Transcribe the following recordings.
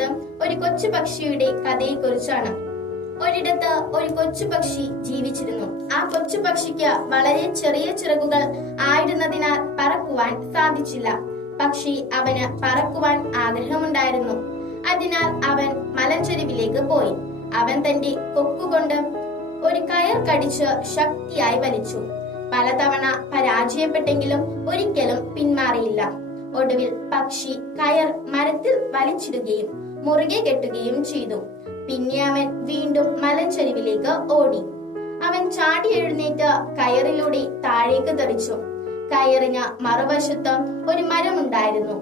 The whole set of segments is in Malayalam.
പറയുന്നത് ഒരു കൊച്ചു പക്ഷിയുടെ കഥയെക്കുറിച്ചാണ്. ഒരിടത്ത് ഒരു കൊച്ചു പക്ഷി ജീവിച്ചിരുന്നു. ആ കൊച്ചു പക്ഷിക്ക് വളരെ ചെറിയ ചിറകുകൾ ആയിരുന്നതിനാൽ പറക്കുവാൻ സാധിച്ചില്ല. പക്ഷി അവന് പറക്കുവാൻ ആഗ്രഹമുണ്ടായിരുന്നു. അതിനാൽ അവൻ മലഞ്ചെരിവിലേക്ക് പോയി. അവൻ തന്റെ കൊക്കുകൊണ്ട് ഒരു കയർ കടിച്ച് ശക്തിയായി വലിച്ചു. പലതവണ പരാജയപ്പെട്ടെങ്കിലും ഒരിക്കലും പിന്മാറിയില്ല. ഒടുവിൽ പക്ഷി കയർ മരത്തിൽ വലിച്ചിടുകയും മുറുകെ കെട്ടുകയും ചെയ്തു. പിന്നെ അവൻ വീണ്ടും മലഞ്ചെരിവിലേക്ക് ഓടി. അവൻ ചാടി എഴുന്നേറ്റ് കയറിലൂടെ താഴേക്ക് തെറിച്ചു. കയറിന് മറുവശത്ത് ഒരു മരമുണ്ടായിരുന്നു.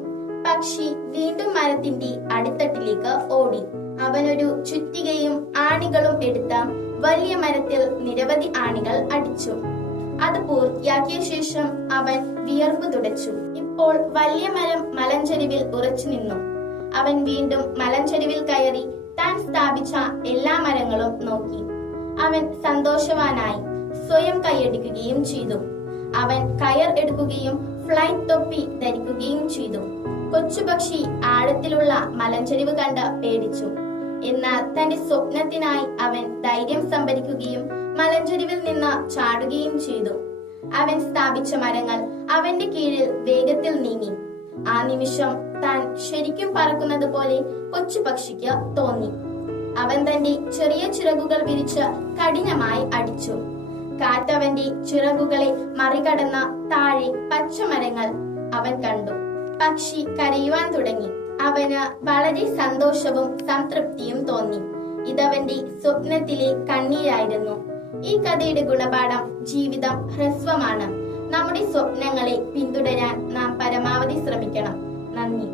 പക്ഷി വീണ്ടും മരത്തിന്റെ അടിത്തട്ടിലേക്ക് ഓടി. അവനൊരു ചുറ്റികയും ആണികളും എടുത്ത് വലിയ മരത്തിൽ നിരവധി ആണികൾ അടിച്ചു. അത് പൂർത്തിയാക്കിയ ശേഷം അവൻ വിയർപ്പ് തുടച്ചു. ഇപ്പോൾ വലിയ മരം മലഞ്ചെരിവിൽ ഉറച്ചു നിന്നു. അവൻ വീണ്ടും മലഞ്ചെരിവിൽ കയറി താൻ സ്ഥാപിച്ച എല്ലാ മരങ്ങളും നോക്കി. അവൻ സന്തോഷവാനായി സ്വയം കൈയടിക്കുകയും ചെയ്തു. അവൻ കയർ എടുക്കുകയും ഫ്ലൈറ്റ് തൊപ്പി ധരിക്കുകയും ചെയ്തു. കൊച്ചുപക്ഷി ആഴത്തിലുള്ള മലഞ്ചെരിവ് കണ്ട് പേടിച്ചു. എന്നാൽ തന്റെ സ്വപ്നത്തിനായി അവൻ ധൈര്യം സംഭരിക്കുകയും മലഞ്ചെരിവിൽ നിന്ന് ചാടുകയും ചെയ്തു. അവൻ സ്ഥാപിച്ച മരങ്ങൾ അവന്റെ കീഴിൽ വേഗത്തിൽ നീങ്ങി. ആ നിമിഷം താൻ ശരിക്കും പറക്കുന്നത് പോലെ കൊച്ചുപക്ഷിക്ക് തോന്നി. അവൻ തന്റെ ചെറിയ ചിറകുകൾ വിരിച്ച് കഠിനമായി അടിച്ചു. കാറ്റവന്റെ ചിറകുകളെ മറികടന്ന താഴെ പച്ചമരങ്ങൾ അവൻ കണ്ടു. പക്ഷി കരയുവാൻ തുടങ്ങി. അവന് വളരെ സന്തോഷവും സംതൃപ്തിയും തോന്നി. ഇതവന്റെ സ്വപ്നത്തിലെ കണ്ണീരായിരുന്നു. ഈ കഥയുടെ ഗുണപാഠം ജീവിതം ഹ്രസ്വമാണ്. നമ്മുടെ സ്വപ്നങ്ങളെ പിന്തുടരാൻ നാം പരമാവധി ശ്രമിക്കണം. നന്ദി.